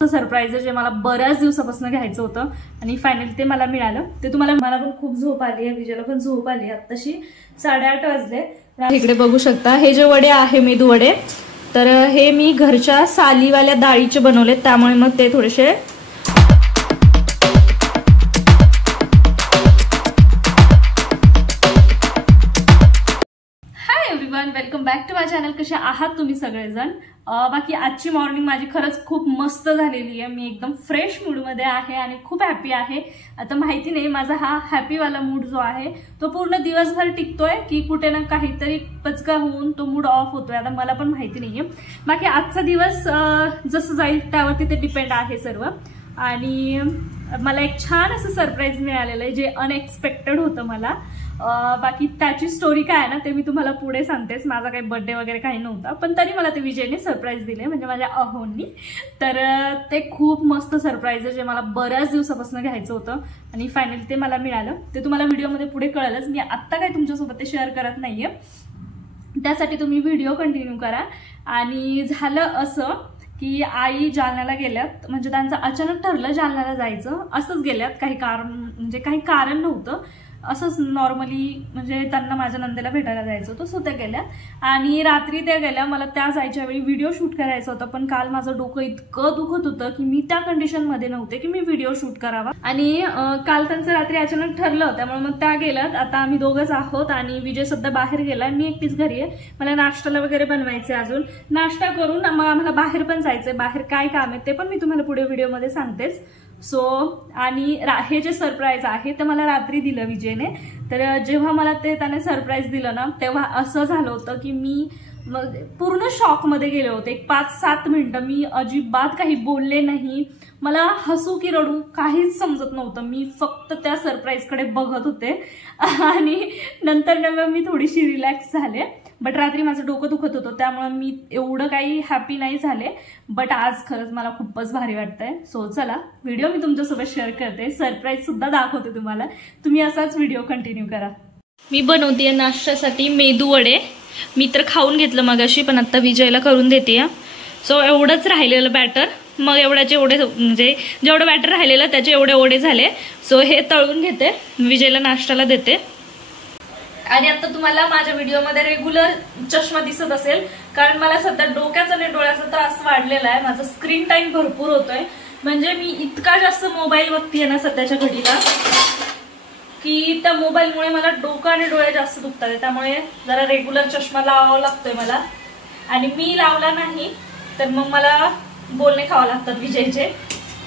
Surprise आहे जे मला बऱ्याच दिवसापासून घ्यायचं होतं आणि फायनली ते मला मिळालं. ते मला पण खूप झोप आली आहे, विजयला पण झोप आली. आत्ताशी 8:30 वाजले. इकडे बघू शकता हे जे वडे आहे मेदू वडे, तर हे मी घरच्या सालीवाल्या डाळीचे बनवले, त्यामुळे मग ते थोडेसे welcome back to my channel. कसे आहात तुम्ही सगळेजण? बाकी आजची मॉर्निंग माझी खरंच खूप मस्त झालेली आहे. मी एकदम फ्रेश मूडमध्ये आहे आणि खूप हॅपी आहे. आता माहिती नाही माझा हा हॅपीवाला मूड जो आहे तो पूर्ण दिवसभर टिकतोय की कुठे ना काहीतरी पचका होऊन तो मूड ऑफ होतोय, आता मला पण माहिती नाहीये. बाकी आजचा दिवस जसं जाईल त्यावरती ते डिपेंड आहे सर्व. आणि मला एक छान असं सरप्राईज मिळालेलं आहे जे अनएक्सपेक्टेड होतं मला. बाकी त्याची स्टोरी काय आहे ना ते मी तुम्हाला पुढे सांगतेच. माझा काही बर्थडे वगैरे काही नव्हता, पण तरी मला ते विजयने सरप्राईज दिले, म्हणजे माझ्या अहोंनी. तर ते खूप मस्त सरप्राईज आहे जे मला बऱ्याच दिवसापासून घ्यायचं होतं आणि फायनली ते मला मिळालं. ते तुम्हाला व्हिडिओमध्ये पुढे कळलंच. मी आत्ता काही तुमच्यासोबत ते शेअर करत नाहीये, त्यासाठी तुम्ही व्हिडिओ कंटिन्यू करा. आणि झालं असं की आई जालन्याला गेल्यात, म्हणजे त्यांचं अचानक ठरलं जालन्याला जायचं. असंच गेल्यात, काही कारण नव्हतं, असंच नॉर्मली, म्हणजे त्यांना माझ्या नंदेला भेटायला जायचं होतं, सो त्या गेल्या. आणि रात्री त्या गेल्या. मला त्या जायच्या वेळी व्हिडिओ शूट करायचा होता, पण काल माझं डोकं इतकं दुखत होतं की मी त्या कंडिशनमध्ये नव्हते की मी व्हिडिओ शूट करावा. आणि काल त्यांचं रात्री अचानक ठरलं, त्यामुळे मग त्या गेल्यात. आता आम्ही दोघंच आहोत आणि विजय सध्या बाहेर गेला, मी एकटीच घरी आहे. मला नाश्त्याला वगैरे बनवायचे, अजून नाश्ता करून मग आम्हाला बाहेर पण जायचंय. बाहेर काय काम आहे ते पण मी तुम्हाला पुढे व्हिडिओमध्ये सांगतेच. सो आणि हे जे सरप्राईज आहे ते मला रात्री दिलं विजयने. तर जेव्हा मला त्याने सरप्राईज दिलं ना, तेव्हा असं झालं होतं की मी पूर्ण शॉकमध्ये गेले होते. 5-7 मिनिटं मी अजिबात काही बोलले नाही. मला हसू की रडू काहीच समजत नव्हतं. मी फक्त त्या सरप्राईजकडे बघत होते आणि नंतर मग मी थोडीशी रिलॅक्स झाले. बट रात्री माझं डोकं दुखत होतं, त्यामुळे मी एवढं काही हॅपी नाही झाले. बट आज खरंच मला खूपच भारी वाटतंय. सो चला व्हिडिओ मी तुमच्यासोबत शेअर करते, सरप्राईज सुद्धा दाखवते तुम्हाला. तुम्ही असाच व्हिडिओ कंटिन्यू करा. मी बनवतेय नाश्त्यासाठी मेदू वडे. मी तर खाऊन घेतलं मगाशी, पण आता विजयला करून देते. सो एवढंच राहिलेलं बॅटर, मग एवढे म्हणजे जेवढं बॅटर राहिलेलं त्याचे एवढे वडे झाले. सो हे तळून घेते, विजयला नाश्त्याला देते. आणि आता तुम्हाला माझ्या व्हिडिओमध्ये रेग्युलर चष्मा दिसत असेल, कारण मला सध्या डोक्याचा आणि डोळ्याचा त्रास वाढलेला आहे. माझा स्क्रीन टाइम भरपूर होतोय, म्हणजे मी इतका जास्त मोबाईल बघतीये ना सध्याच्या घडीला की त्या मोबाईलमुळे मला डोकं आणि डोळे जास्त दुखतात. त्यामुळे जरा रेग्युलर चष्मा लावावा लागतोय मला. आणि मी लावला नाही तर मग मला बोलणे खावं लागतात विजयचे,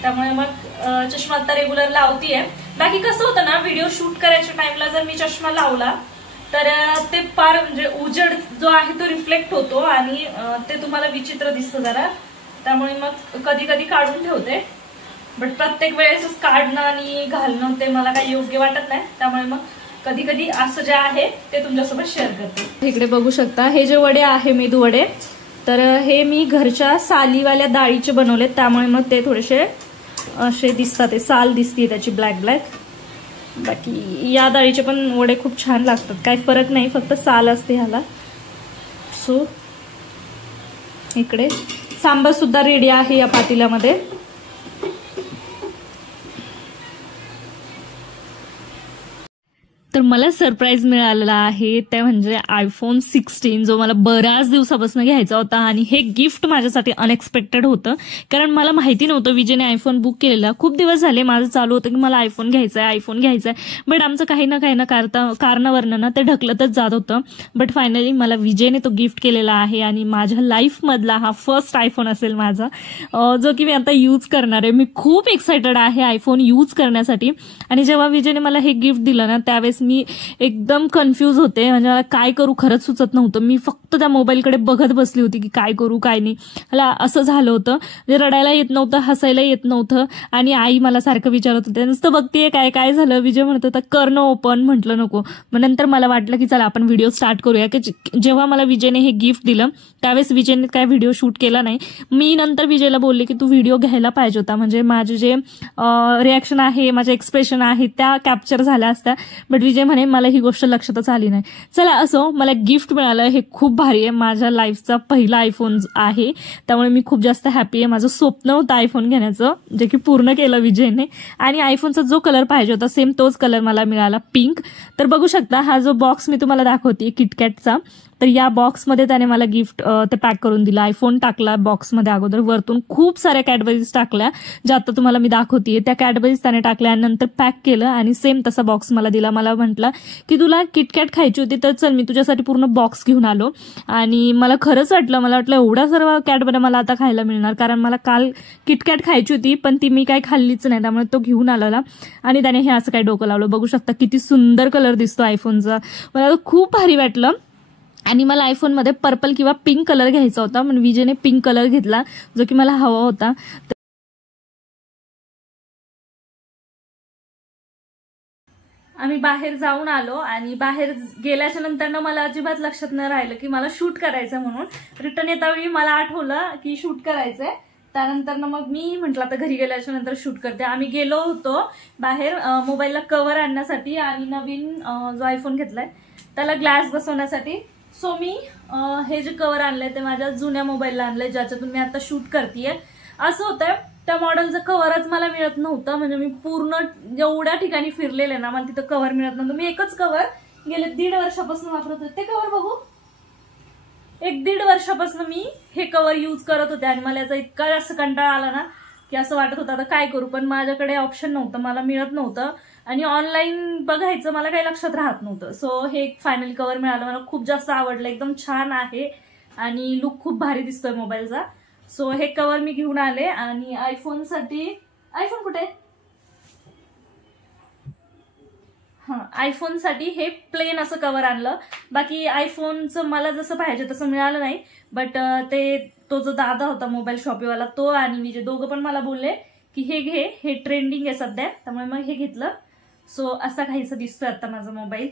त्यामुळे मग चष्मा आता रेग्युलर लावतीये. बाकी कसं होतं ना, व्हिडिओ शूट करायच्या टाइमला जर मी चष्मा लावला तर ते फार म्हणजे उजेड जो आहे तो रिफ्लेक्ट होतो आणि ते तुम्हाला विचित्र दिसतं जरा. त्यामुळे मग कधी कधी काढून ठेवते, बट प्रत्येक वेळेसच काढणं आणि घालणं ते मला काही योग्य वाटत नाही. त्यामुळे मग कधी कधी असं जे आहे ते तुमच्यासोबत शेअर करते. इकडे बघू शकता हे जे वडे आहे मेदू वडे, तर हे मी घरच्या सालीवाल्या डाळीचे बनवले, त्यामुळे मग ते थोडेसे असे दिसतात, ते साल दिसते त्याची ब्लॅक ब्लॅक. बाकी या डाळीचे पण वडे खूप छान लागतात, काही फरक नाही, फक्त साल असते ह्याला. सो इकडे सांबार सुद्धा रेडी आहे या पातेल्यामध्ये. तर मला सरप्राईज मिळालेला आहे ते म्हणजे iPhone 16, जो मला बऱ्याच दिवसापासून घ्यायचा होता. आणि हे गिफ्ट माझ्यासाठी अनएक्सपेक्टेड होतं, कारण मला माहिती नव्हतं. विजयने आयफोन बुक केलेला, खूप दिवस झाले माझं चालू होतं की मला आयफोन घ्यायचा आहे. बट आमचं काही ना कारणावरनं ना ते ढकलतच जात होतं. बट फायनली मला विजयने तो गिफ्ट केलेला आहे आणि माझ्या लाईफमधला हा फर्स्ट आयफोन असेल माझा, जो की मी आता यूज करणार आहे. मी खूप एक्सायटेड आहे आयफोन यूज करण्यासाठी. आणि जेव्हा विजयने मला हे गिफ्ट दिलं ना, त्यावेळेस मी एकदम कन्फ्यूज होते, म्हणजे मला काय करू खरंच सुचत नव्हतं. मी फक्त त्या मोबाईलकडे बघत बसली होती की काय करू काय नाही. मला असं झालं होतं, म्हणजे रडायला येत नव्हतं, हसायला येत नव्हतं. आणि आई मला सारखं विचारत होते, नुसतं बघतीये काय झालं. विजय म्हणत होता कर ना ओपन, म्हटलं नको. मग नंतर मला वाटलं की चला आपण व्हिडिओ स्टार्ट करूया. की जेव्हा मला विजयने हे गिफ्ट दिलं त्यावेळेस विजयने काय व्हिडिओ शूट केला नाही. मी नंतर विजयला बोलले की तू व्हिडिओ घ्यायला पाहिजे होता, म्हणजे माझे जे रिॲक्शन आहे, माझे एक्सप्रेशन आहे त्या कॅप्चर झाल्या असत्या. बट विजय म्हणे मला ही गोष्ट लक्षातच आली नाही. चला असो, मला गिफ्ट मिळालं हे खूप भारी आहे. माझ्या लाईफचा पहिला आयफोन आहे, त्यामुळे मी खूप जास्त हॅपी आहे. माझं स्वप्न होतं आयफोन घेण्याचं, जे की पूर्ण केलं विजयने. आणि आयफोनचा जो कलर पाहिजे होता सेम तोच कलर मला मिळाला, पिंक. तर बघू शकता हा जो बॉक्स मी तुम्हाला दाखवते किटकॅटचा, तर या बॉक्समध्ये त्याने मला गिफ्ट ते पॅक करून दिलं. आयफोन टाकला बॉक्समध्ये अगोदर, वरतून खूप साऱ्या कॅडबरीज टाकल्या ज्या आता तुम्हाला मी दाखवतेय. त्या कॅडबरीज त्याने टाकल्या आणि नंतर पॅक केलं आणि सेम तसा बॉक्स मला दिला. मला म्हटलं की तुला किटकॅट खायची होती तर चल मी तुझ्यासाठी पूर्ण बॉक्स घेऊन आलो. आणि मला खरंच मला वाटलं एवढा सर्व कॅडबरी मला आता खायला मिळणार, कारण मला काल किटकॅट खायची होती पण ती मी काही खाल्लीच नाही, त्यामुळे तो घेऊन आलेला. आणि त्याने हे असं काही डोकं लावलं. बघू शकता किती सुंदर कलर दिसतो आयफोनचा. मला खूप भारी वाटलं. आणि मला आयफोनमध्ये पर्पल किंवा पिंक कलर घ्यायचा होता, पण विजयने पिंक कलर घेतला जो की मला हवा होता. आम्ही बाहेर जाऊन आलो आणि बाहेर गेल्याच्या नंतर मला अजिबात लक्षात न राहिलं की मला शूट करायचं म्हणून. रिटर्न येतावेळी मला आठवलं की शूट करायचंय. त्यानंतर मग मी म्हटलं आता घरी गेल्याच्या नंतर शूट करते. आम्ही गेलो होतो बाहेर मोबाईलला कव्हर आणण्यासाठी आणि नवीन जो आयफोन घेतलाय त्याला ग्लास बसवण्यासाठी. सो मी हे जे कव्हर आणलंय ते माझ्या जुन्या मोबाईलला आणलंय, ज्याच्यातून मी आता शूट करतेय. असं होतंय त्या मॉडेलचं कव्हरच मला मिळत नव्हतं. म्हणजे मी पूर्ण एवढ्या ठिकाणी फिरलेले ना, मला तिथं कव्हर मिळत नव्हतं. मी एकच कव्हर गेले 1.5 वर्षापासून वापरत होते. ते कव्हर बघू, 1-1.5 वर्षापासून मी हे कव्हर यूज करत होते आणि मला याचा इतका जास्त कंटाळा आला ना की असं वाटत होतं आता काय करू, पण माझ्याकडे ऑप्शन नव्हतं, मला मिळत नव्हतं आणि ऑनलाईन बघायचं मला काही लक्षात राहत नव्हतं. सो हे फायनली कव्हर मिळालं, मला खूप जास्त आवडलं. एकदम छान आहे आणि लुक खूप भारी दिसतोय मोबाईलचा. सो हे कव्हर मी घेऊन आले. आणि आयफोनसाठी, आयफोन कुठे, आयफोनसाठी हे प्लेन असं कव्हर आणलं. बाकी आयफोनचं मला जसं पाहिजे तसं मिळालं नाही, बट तो जो दादा होता मोबाईल शॉपीवाला तो आणि विजय दोघं पण मला बोलले की हे घे, हे ट्रेंडिंग आहे सध्या, त्यामुळे मग हे घेतलं. सो असा काहीसा दिसतोय आता माझा मोबाईल.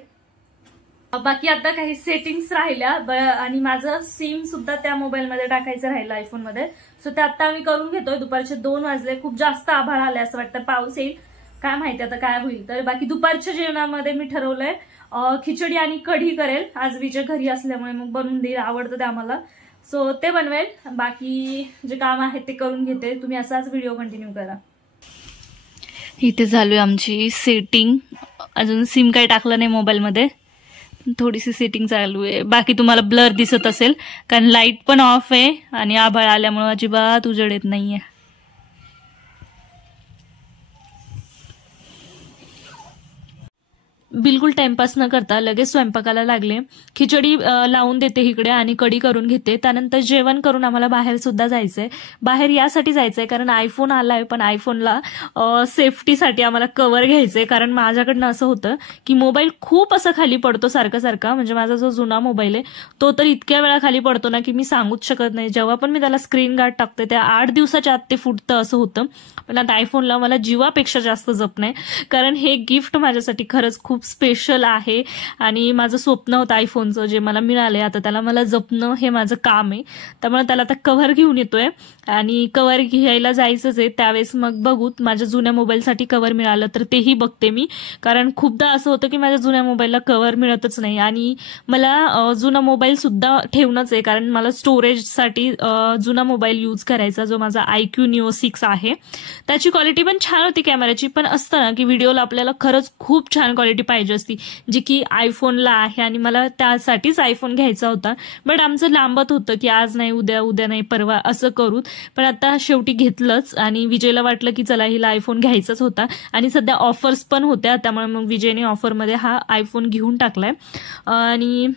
बाकी आता काही सेटिंग्स राहिल्या आणि माझं सिम सुद्धा त्या मोबाईलमध्ये टाकायचं राहिलं आयफोनमध्ये. सो ते आता आम्ही करून घेतोय. दुपारचे 2 वाजले, खूप जास्त आभाळ आले, असं वाटतं पाऊस येईल, काय माहिती आता काय होईल. तर बाकी दुपारच्या जेवणामध्ये मी ठरवलंय खिचडी आणि कढी करेल. आज विजय घरी असल्यामुळे मग बनवून देईल, आवडतं ते आम्हाला. सो ते बनवेल. बाकी जे काम आहे ते करून घेते. तुम्ही असाच व्हिडिओ कंटिन्यू करा. इथे चालू आहे आमची सेटिंग. अजून सिम काही टाकलं नाही मोबाईलमध्ये, थोडीशी सेटिंग चालू आहे. बाकी तुम्हाला ब्लर दिसत असेल कारण लाईट पण ऑफ आहे आणि आभाळ आल्यामुळे अजिबात उजेड येत नाहीये. बिलकुल टाइमपास न करता लगेच स्वयंपाकाला लागले. खिचडी लावून देते इकडे आणि कढी करून घेते. त्यानंतर जेवण करून आम्हाला बाहेर सुद्धा जायचंय. बाहेर यासाठी जायचंय कारण आयफोन आलाय, पण आयफोनला सेफ्टीसाठी आम्हाला कव्हर घ्यायचंय. कारण माझ्याकडनं असं होतं की मोबाईल खूप असं खाली पडतो सारखा सारखा. म्हणजे माझा जो जुना मोबाईल आहे तो तर इतक्या वेळा खाली पडतो ना की मी सांगूच शकत नाही. जेव्हा पण मी त्याला स्क्रीन गार्ड टाकते त्या 8 दिवसाच्या आत ते फुटतं असं होतं. पण आता आयफोनला मला जीवापेक्षा जास्त जप नाही, कारण हे गिफ्ट माझ्यासाठी खरंच खूप स्पेशल आहे आणि माझं स्वप्न होतं आयफोनचं, जे मला मिळालंय. आता त्याला मला जपणं हे माझं काम आहे. त्यामुळे त्याला आता कव्हर घेऊन येतोय आणि कव्हर घ्यायला जायचंच आहे. त्यावेळेस मग बघू, माझ्या जुन्या मोबाईलसाठी कव्हर मिळालं तर तेही बघते मी. कारण खूपदा असं होतं की माझ्या जुन्या मोबाईलला कव्हर मिळतच नाही आणि मला जुना मोबाईल सुद्धा ठेवणंच आहे, कारण मला स्टोरेजसाठी जुना मोबाईल यूज करायचा, जो माझा iQOO Neo 6 आहे. त्याची क्वालिटी पण छान होती कॅमेऱ्याची, पण असतं ना की व्हिडिओला आपल्याला खरंच खूप छान क्वालिटी पाहिजे असती, जी की आयफोनला आहे. आणि मला त्यासाठीच आयफोन घ्यायचा होता, बट आमचं लांबत होतं की आज नाही उद्या, उद्या नाही परवा असं करून. पण आता शेवटी घेतलंच आणि विजयला वाटलं की चला हिला आयफोन घ्यायचाच होता आणि सध्या ऑफर्स पण होत्या, त्यामुळे मग विजयने ऑफरमध्ये हा आयफोन घेऊन टाकलाय. आणि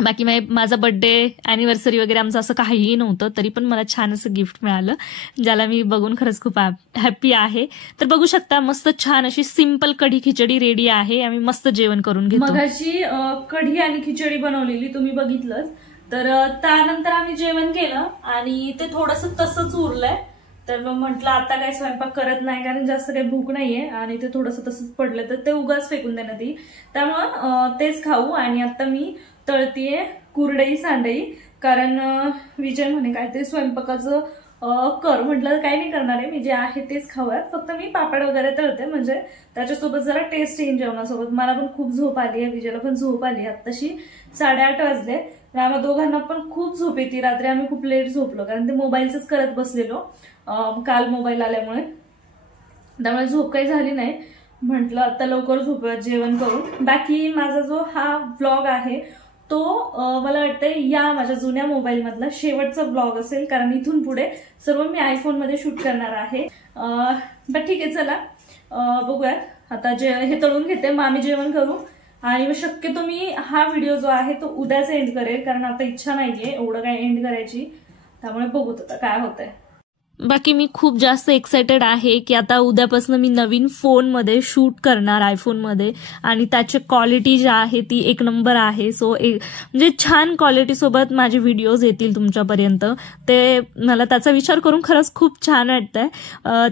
बाकी माझा बर्थडे अॅनिव्हर्सरी वगैरे आमचं असं काहीही नव्हतं, तरी पण मला छान असं गिफ्ट मिळालं, ज्याला मी बघून खरंच खूप हॅपी आहे. तर बघू शकता मस्त छान अशी सिंपल कढी खिचडी रेडी आहे. आम्ही मस्त जेवण करून घेतो. मगाची कढी आणि खिचडी बनवलेली तुम्ही बघितलंच. तर त्यानंतर आम्ही जेवण केलं आणि ते थोडंसं तसंच उरलंय. तर मग म्हटलं आता काही स्वयंपाक करत नाही, कारण जास्त काही भूक नाहीये आणि ते थोडंसं तसंच पडलं तर ते उगाच फेकून देण्यात येईल, त्यामुळं तेच खाऊ. आणि आता मी तळतीये कुरडई सांडई, कारण विजय म्हणे काहीतरी स्वयंपाकाचं कर म्हटलं काही नाही करणार आहे, मी जे आहे तेच खाऊयात, फक्त मी पापड वगैरे तळते म्हणजे त्याच्यासोबत जरा टेस्ट येईन जेवणासोबत. मला पण खूप झोप आली आहे, विजयला पण झोप आली आहे. आत्ताशी 8:30 वाजले. आम्हा दोघांना पण खूप झोप येते. रात्री आम्ही खूप लेट झोपलो कारण ते मोबाईलच करत बसलेलो काल मोबाईल आल्यामुळे, त्यामुळे झोप काही झाली नाही. म्हटलं आता लवकर झोपूयात जेवण करून. बाकी माझा जो हा व्लॉग आहे तो मला वाटतं या माझ्या जुन्या मोबाईल मधला शेवटचा व्लॉग असेल, कारण इथून पुढे सर्व मी आयफोन मध्ये शूट करणार आहे. बट ठीक आहे, चला बघूयात. आता हे तळून घेते, मग आम्ही जेवण करू. आणि शक्यतो मी हा व्हिडिओ जो आहे तो उद्याच एंड करेल, कारण आता इच्छा नाहीये एवढं काय एंड करायची. त्यामुळे बघूत आता काय होतंय. बाकी मी खूप जास्त एक्सायटेड आहे की आता उद्यापासून मी नवीन फोनमध्ये शूट करणार, आयफोनमध्ये, आणि त्याची क्वालिटी जी आहे ती एक नंबर आहे. सो म्हणजे छान क्वालिटी सोबत माझे व्हिडिओज येतील तुमच्यापर्यंत. ते मला त्याचा विचार करून खरंच खूप छान वाटतंय.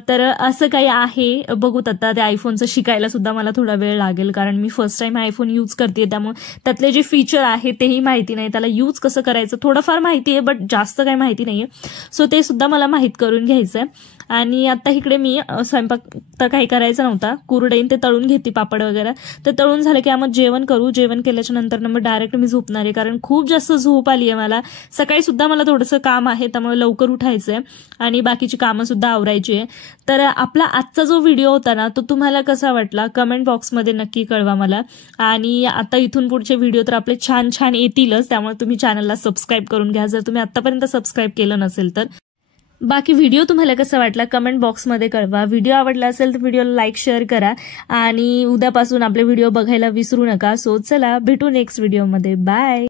तर असं काही आहे, बघूत आता. ते आयफोनचं शिकायला सुद्धा मला थोडा वेळ लागेल, कारण मी फर्स्ट टाइम आयफोन यूज करते, त्यामुळे त्यातले जे फीचर आहे तेही माहिती नाही. त्याला यूज कसं करायचं थोडंफार माहिती आहे, बट जास्त काही माहिती नाहीये. सो ते सुद्धा मला माहित करून घ्यायचंय. आणि आता इकडे मी स्वयंपाक तर काही करायचं नव्हता, कुरडईन ते तळून घेते पापड वगैरे. ते तळून झालं की आम्ही जेवण करू. जेवण केल्याच्या नंतर मग डायरेक्ट मी झोपणार आहे, कारण खूप जास्त झोप आली आहे मला. सकाळी सुद्धा मला थोडंसं काम आहे, त्यामुळे लवकर उठायचंय आणि बाकीची कामं सुद्धा आवरायची आहे. तर आपला आजचा जो व्हिडिओ होता ना तो तुम्हाला कसा वाटला कमेंट बॉक्समध्ये नक्की कळवा मला. आणि आता इथून पुढचे व्हिडिओ तर आपले छान छान येतीलच, त्यामुळे तुम्ही चॅनलला सबस्क्राईब करून घ्या जर तुम्ही आतापर्यंत सबस्क्राईब केलं नसेल तर. बाकी व्हिडिओ तुम्हाला कसा वाटला कमेंट बॉक्समध्ये कळवा. व्हिडिओ आवडला असेल तर व्हिडिओला लाईक शेअर करा आणि उद्यापासून आपले व्हिडिओ बघायला विसरू नका. सो चला भेटू नेक्स्ट व्हिडिओमध्ये. बाय.